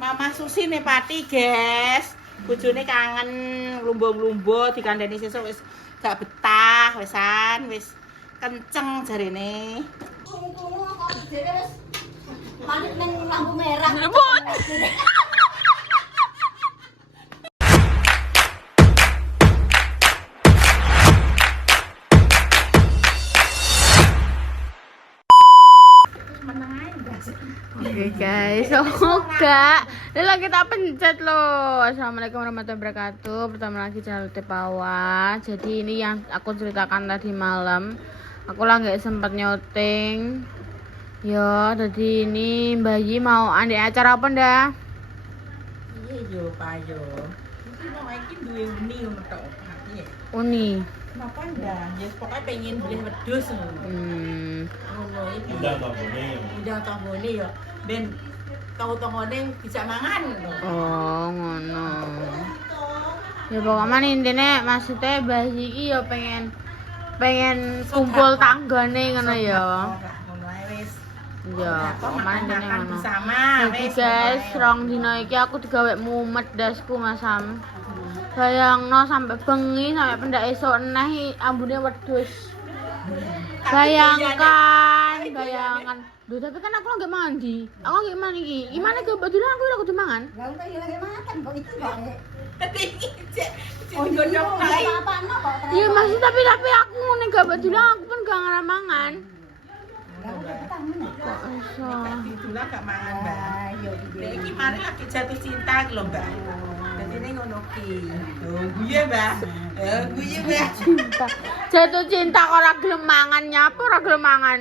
Mama Susi nih pati, guys. Bojone kangen lumba-lumba dikandani sesuk wis gak betah wisan, wis kenceng jarene. Panik nang lampu merah. Oke guys, semoga ini kita pencet loh. Assalamualaikum warahmatullahi wabarakatuh. Pertama lagi channel Tepawa. Jadi ini yang aku ceritakan tadi malam. Aku lah nggak sempat nyouting. Yo, jadi ini bayi mau andi acara apa ndak? Iya yo, Pak yo. Iki mau iki duwe uni ngono tok. Uni. Napa ndak? Ya pokoknya pengen beli wedhus ngono iki. Udah tombone yo. Ben tau tongone bisa mangan ngono. Oh, ngono. Ya pokoknya intine maksudnya bayi iki ya pengen kumpul tanggane ngono ya. Ngono ae wis. Ya, pokoknya intine Makan ngono. bersama. Jadi guys, rong dino iki aku digawe mumet dasku Masam. Bayangno sampai bengi sampai pendak esuk neh ambune wedhus. Bayangkan. Duh, tapi kan aku lagi mandi. Aku lagi mandi iki. Gimana ke baju aku lagi kudu mangan? Lah kok ya lagi makan kok itu kok. Oh, godhok naik. Apa-apa kok. Iya masih tapi aku ngene gak baju aku pun gak ngarep mangan. Kok iso? Itulah gak mangan, Mbak. Ayo Nek iki mari lagi jatuh cinta iki lho, Mbak. Dadi ning ngono ki. Oh, guyu, Mbak. Guyu, Mbak. Cinta. Jatuh cinta kok ora gelem mangan nyapa ora gelem mangan.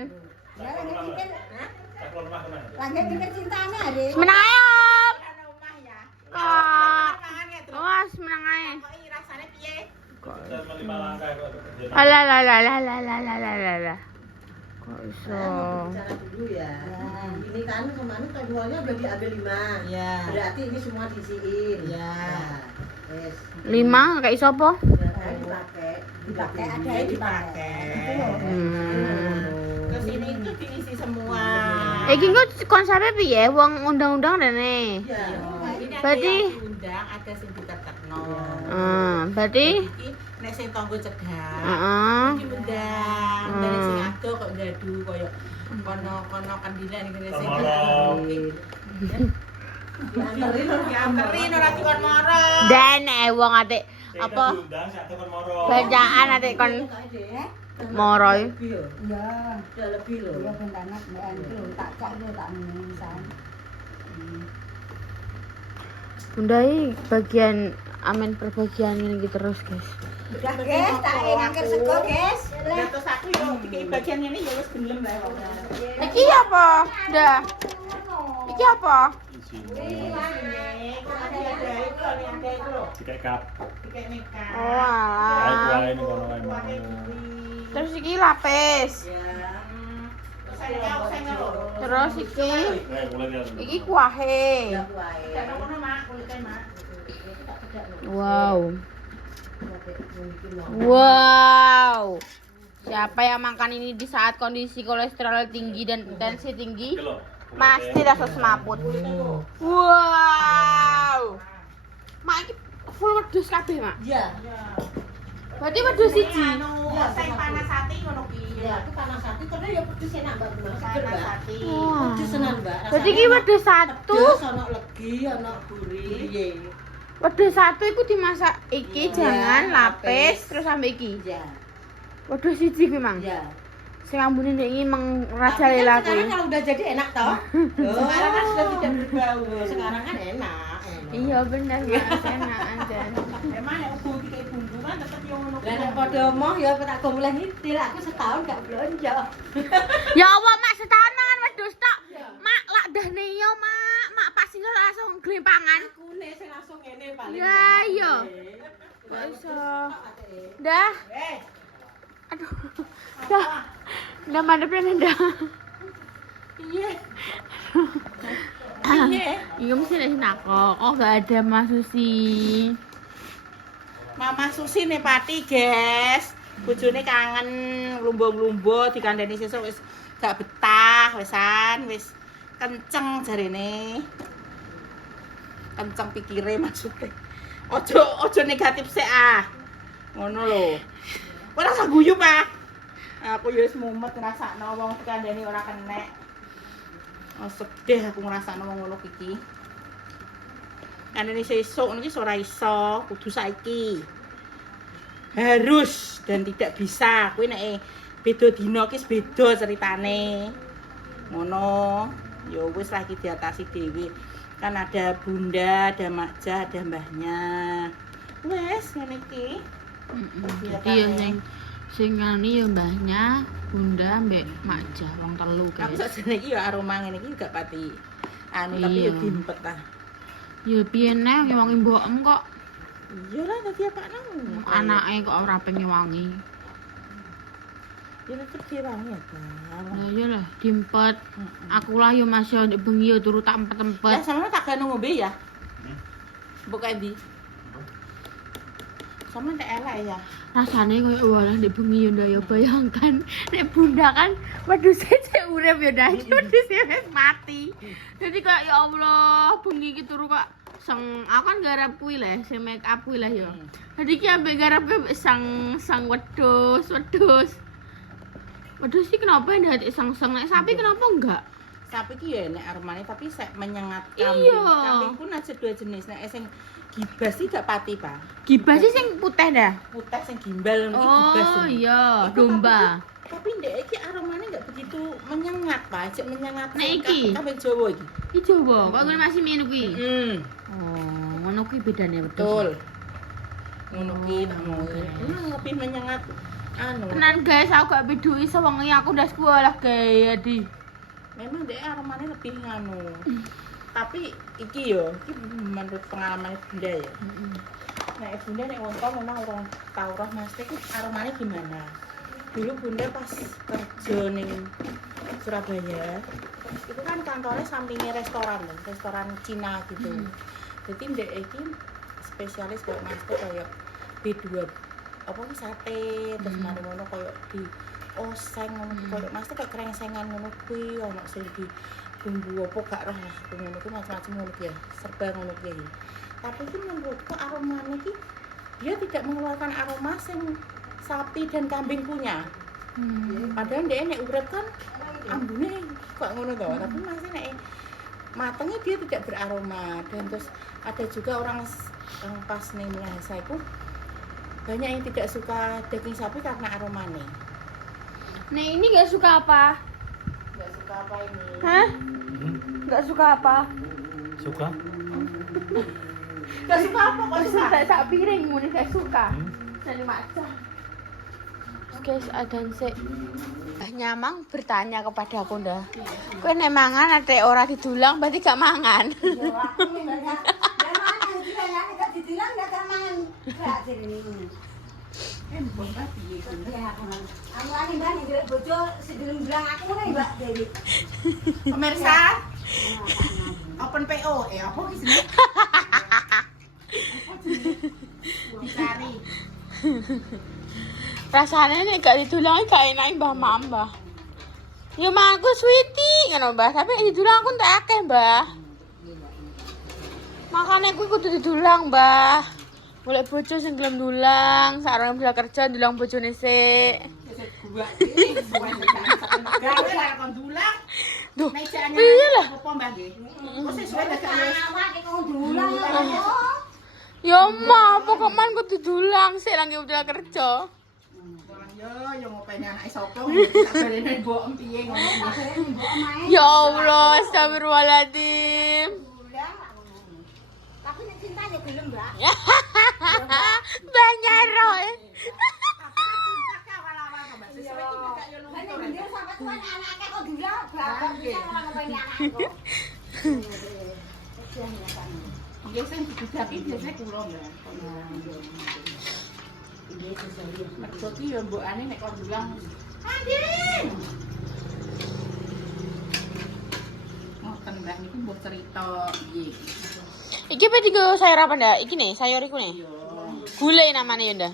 Lagi pikir cintanya hari. Menang ae, Om. Ana omah ya. Kok. Mangan ya, terus. Awas menang ae. Kok iki rasane piye? Alah. Kok iso? Bicara dulu ya. Ini kan kemarin tombolnya udah diambil 5. Ya. Berarti ini semua diisiin. Ya. Wes. 5 kayak iso apa? Dipakai. Ada Ini dipakai. Terus ini tuh diisi semua. Iki kok konsepnya piye? Wong undang-undang rene. Iya. Ini ada Berarti- yang diundang, ada sing ditetekno. Berarti Iki nek sing tanggo cegah. heeh. Iki undang. Dari sing ado kok ngadu koyo kono kandilan iki sing dianterin ora dikon moro. Dan wong atik apa bacaan atik kon moro. Lebih loh. Iya. Udah lebih loh. Iya bentanat mbak itu tak cok lu tak misal. Bunda ini bagian amin perbagian ini terus guys. Udah guys, tak ngangkir sego guys. Ya terus aku yo iki bagian ini ya wis gelem lah. Iki apa? Dah. Iki apa? Dikai cup. Oh alah. Ini kono wae mau. Terus iki lapis. Terus iki iki kuahe. Wow. Siapa yang makan ini di saat kondisi kolesterol tinggi dan tensi tinggi? Pasti rasa semaput. Wow. Mak iki full wedhus kabeh, Mak. Iya. Berarti wedhus siji. Sing panas hati ngono ki. Ya, itu panas hati karena ya pedes enak Mbak. Seger Mbak. Hati. Wah. Pedes tenan Mbak. Berarti iki wedhus satu. Pedes, ono legi, ono gurih. Iya. Wedhus satu iku dimasak iki jangan lapis terus sampai iki. Iya. Wedhus siji kuwi, Mang. Iya. Sing ambune nek iki raja Tapi kan lela sekarang kuwi. kalau udah jadi enak toh. Sekarang kan sudah tidak berbau. Sekarang kan enak. Iya bener Mas, enak aja. Emang nek ugo iki kayak bumbu kan tetep yo ngono. Lah nek padha omong ya tak go mulai ngitil, aku setahun gak belanja. Ya Allah, Mak setahun mangan wedhus tok. Mak lak dahne yo, Mak. Mak pasti langsung glimpangan. Aku nek sing langsung ngene paling. Ya iya. Kok iso? Dah. Aduh. Dah. Dah madepnya dah. Iya. Iya mesti nek nakok. Oh gak ada Mas Susi. Mama Susi nih pati, guys. Bojone kangen lumba-lumba dikandani sesuk wis gak betah wisan, wis kenceng jarene. kenceng pikire maksudnya. Ojo negatif sik ah. Ngono lho. Ora usah guyu, Pak. Aku ya wis mumet ngrasakno wong kandhane ora kenek. Oh, sedih aku ngrasakno wong ngono iki. Kandhane sesuk niki ora iso, kudu saiki. Harus dan tidak bisa. Kuwi nek beda dina ki beda ceritane. Ngono. Ya wis lagi diatasi dhewe. Kan ada bunda, ada makja, ada mbahnya. Wes ngene iki. Iya sing ngene ya mbahnya, bunda, mbek makja, wong telu Aku guys. sakjane iki ya aroma ngene iki gak pati anu tapi ya Iya. dimpet ta. Ya piye neh wong mbokem kok Iya lah dadi apa nang. anake kok ora pengen wangi. Ya tetep diwangi ya, Bang. Lah iya lah dimpet. Aku lah yo masih ndek bengi yo turu tak Ya empet-empet. sama tak gano ngombe ya. Buka ndi? Sama tak elek ya. Rasane koyo walah ndek bengi yo ndak yo bayangkan nek bunda kan wedhus cek urip yo ndak wedhus wis mati. Jadi kayak ya Allah bengi iki turu kok aku kan garap kuwi lah, sing make up kuwi lah yo. Jadi ki ambek garape sang wedhus. Wedhus sih kenapa ndak sang-sang nek sapi kenapa enggak? Sapi ki ya nek aromane tapi sek menyengat Iya. kambing. Kambing pun ada dua jenis. Nek sing gibas sih gak pati, Pak. Gibas sih sing putih dah. Putih sing gimbal iki gibas. Oh ini. iya, domba. Tapi ndek iki aromane enggak begitu menyengat, Pak. Cek menyengat. Nek iki? Kambing Jawa iki. Iki coba, kok ngene masih minum kuwi. Hmm. Oh, ngono kuwi bedane wedhus. Betul. Ngono ki Oh, tak mau. oke. Lebih menyengat anu. Tenan guys, aku gak bedui sewengi aku udah sekolah kayak di. Memang dia aromanya lebih nganu. Tapi iki yo, iki menurut pengalaman Bunda ya. Nah, Bunda nek wong tua memang orang tau roh mesti iki aromanya gimana. Dulu Bunda pas kerja ning Surabaya, itu kan kantornya sampingnya restoran Cina gitu. Jadi ndek iki spesialis buat master kayak B2 apa ki sate terus mari ngono koyo di oseng ngono koyo mesti kayak krengsengan ngono kuwi ono sing di bumbu apa gak roh lah ngono kuwi macam-macam ngono ki ya serba ngono ki. Tapi itu menurutku aromanya ki dia tidak mengeluarkan aroma sing sapi dan kambing punya. Padahal dia nek urip kan ambune kok ngono to, tapi masih nek matengnya dia tidak beraroma. Dan terus ada juga orang yang pas ning Minahasa itu banyak yang tidak suka daging sapi karena aromanya. Nah ini gak suka apa? Nggak suka apa ini? Hah? Gak suka apa? Suka? Nggak suka apa? Kok suka? Tak sak piring muni gak suka. Sani maca. Guys, adan sik. Nyamang bertanya kepada aku ndah. Kowe nek mangan ate ora didulang berarti gak mangan. Ditilang gak teman. Gak sini. Aku lagi mbak nih bojo sedulur bilang aku nih mbak Dewi. Pemirsa, open PO, apa sih? Dicari. Rasane nek gak didulang gak enak Mbah Mbah. Ya mangku sweetie ngono Mbah, tapi nek didulang aku entek akeh Mbah. Makane kuwi kudu didulang Mbah. Golek bojo sing gelem dulang, sareng bisa kerja dulang bojone sik. Gua ini gawe kon dulang. Duh, Mejanya iya lah. apa Mbah nggih? Kok sesuai nek Awak kok dulang. Ya mah, pokok man kudu dulang sik lang udah kerja. Yo ngopeni anake sapa tak barene mbok piye ngono. Ya Allah, astagfirullahaladzim. Tapi nek cintanya gelem mbak. Banyak roy. Nek dia sampai tuan anaknya kok dulang, bapak bisa ora ngopeni anakku. Biasanya didaki biasanya kula Mbak. Mergo ki yo mbokane nek kon dulang. Andin. Ngoten Mbak niku mbok cerita piye. Iki apa digo sayur apa ndak? Iki nih, sayur iku nih. Yo. Gulai namanya ya ndak?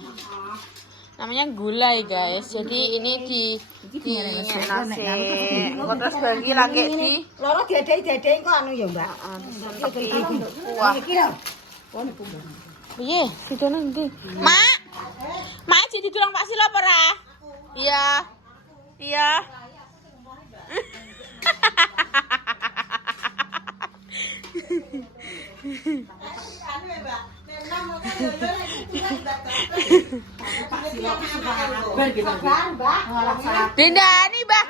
Namanya gulai guys. Jadi ini Iki dingin nasi. Kok terus bagi lagi di Loro diadai-diadai kok anu ya, Mbak. kuah. Iki lho. Piye? Sidone ndi? Mak. Mak jadi durung Pak Silo apa ora? Iya. Iya. Anu ya, Mbak. Memang mau kan yo lagi tuh Mbak. Bar gitu. Sabar, Mbak. Dindani, Mbah.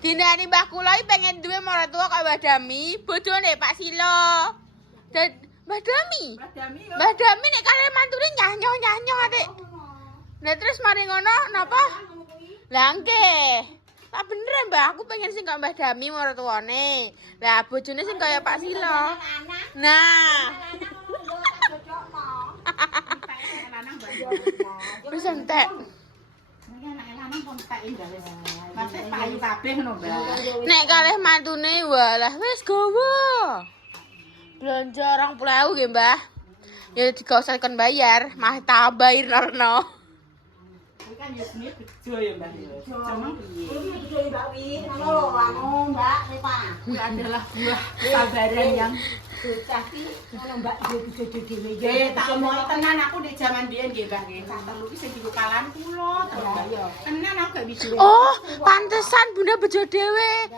Dindani Mbah kula iki pengen duwe maratuwa kaya Mbah Dami, bojone Pak Silo. Dan Mbah Dami. Mbah Dami nek kare mantune nyanyo-nyanyo ate. Lah terus mari ngono napa? Lah nggih. Tak bener Mbah, aku pengen sing kaya Mbah Dami maratuwane. Lah bojone sing kaya Pak Silo. Nah. Wis entek. Nek kalih mantune walah wis gawa. Belanja 20.000 nggih, Mbah. Ya digosokkan bayar, mah tambahin Narno. Kuwi kan ya seni bejo ya, Mbak. Cuma piye? Ini betul Mbak Wi, ngono lho, anu Mbak Repa. Kuwi adalah buah kesabaran yang Bocah ki ngono Mbak bejo dhewe nggih tak omong tenan aku di jaman biyen nggih, Mbah nggih. Sak telu ki sing dikukalan kula terus. Tenan aku gak bisa. Oh, pantesan Bunda bejo dhewe.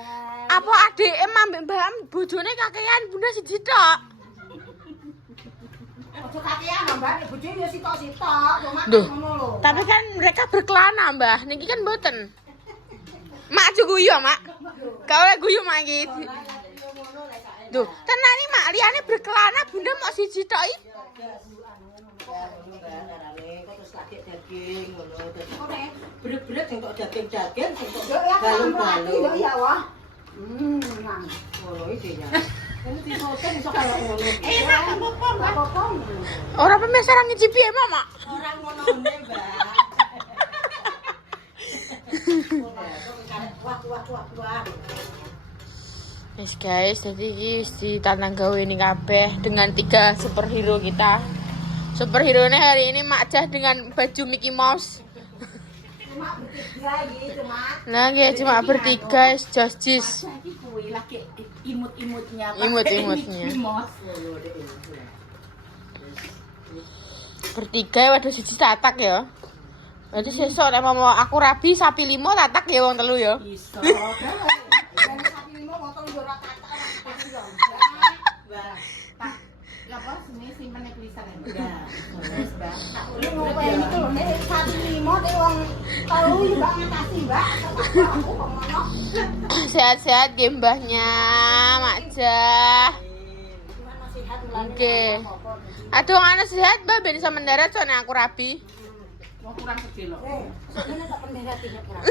Apa adike ambek Mbak bojone kakean Bunda siji tok. Ojo kakean lho Mbak, bojo ya sitok-sitok, cuma Duh. ngono lho. Tapi kan mereka berkelana, Mbah. Niki kan mboten. Mak aja guyu, Mak. Kau oleh guyu Mak iki. Duh, tenan iki Mak liyane berkelana Bunda mau siji tok iki. Terus lagi daging ngono terus berat-berat sing tok daging-daging sing tok Yo ya balung-balung. yo ya wah. Nang. Ngono iki ya. Ini disoten iso kaya ngono. Enak apa-apa, Mbak. Apa-apa. Ora pemesaran ngicipi ya, Mak. Ora ngono ne, Mbak. Wah. Yes guys, jadi iki wis ditantang gawe ini kabeh dengan 3 superhero kita. Superhero-nya hari ini Mak Jah dengan baju Mickey Mouse. Cuma bertiga iki, cuma. Nah, nggih cuma bertiga jis. Iki kuwi lagi imut-imutnya. Imut-imutnya. Bertiga waduh siji tatak ya. Berarti sesuk nek mau aku rabi sapi 5 tatak ya wong 3 ya. Iso. Dan sapi limo motor yo ora kata ora. Mbak. Tak apa sini simpen nek tulisan ya. Enggak. Wis, Mbak. Tak Ini ngopo iki lho, nek sapi limo te wong telu yo Mbak ngatasi, Mbak. Aku kok ngono. Sehat-sehat nggih mbahnya, Mak Jah. Cuman masih sehat mulane. Oke. Aduh ana sehat Mbak ben iso mendarat soalnya aku rabi. mau kurang sedih loh. Ini tak penderati ya kurang.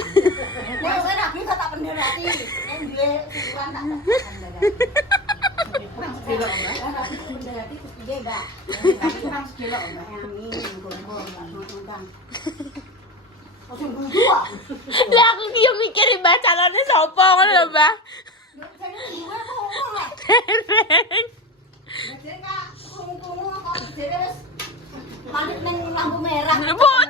Nek saya rabi tak penderati. Nek duwe ukuran tak penderati. Kurang sedih loh, Mbak. Rabi penderati terus piye, Mbak? Tapi kurang sedih loh, Mbak. Amin, muga-muga. Ojo guyu ah. Lah aku ki yo mikir Mbak calone sapa ngono lho, Mbak. Saya duwe kok ngomong lah. Dereng. Jadi kak, kumu-kumu kok jadi wis panik neng lampu merah. Lembut.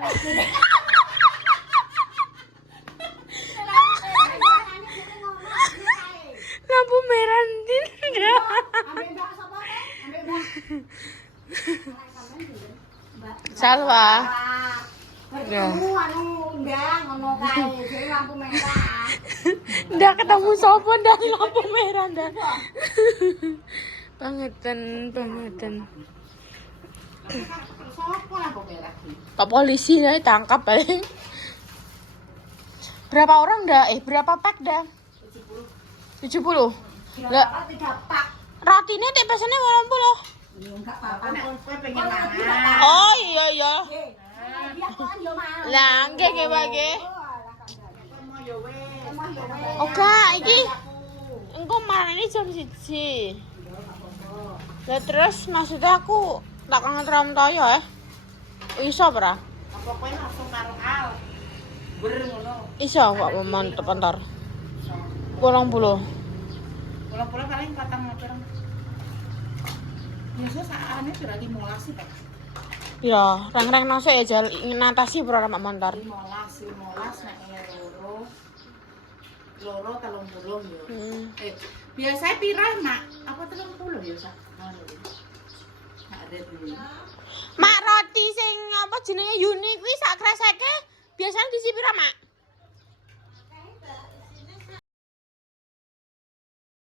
Lampu merah ndi? Ambil Mbak sapa? Ambil Mbak. Salwa. Bertemu anu ndang ngono kae, jadi lampu merah. Ndak ketemu sapa ndak lampu merah ndak. Bangetan. Sopo lampu merah iki? Pak polisi ya tangkap paling. Berapa orang dah? Berapa pack dah? 70. Lah, Tidak pak. rotine tek pesene 80. Enggak apa-apa. Nek kowe pengen mangan. Oh iya. Dia kan yo mau. Lah nggih nggih Pak nggih. Kowe mau yo wis. Oke, iki engko marane jam 1. Lah terus maksudnya aku tak kangen ram toyo Iso ora? Apa kowe langsung karo Al? Ber ngono. Iso kok mantep antar. 80. Pulang-pulang paling patang pirang. Biasa saane kira 15 sih, Pak. Ya, reng-reng nosok ya jal natasi pura mak motor. 15 nek loro 30 yo. Biasanya pira, Mak? Apa 30 ya, Sak? Nek red iki. Mak roti sing apa jenenge Yuni kuwi sak kreseke biasanya diisi pira, Mak?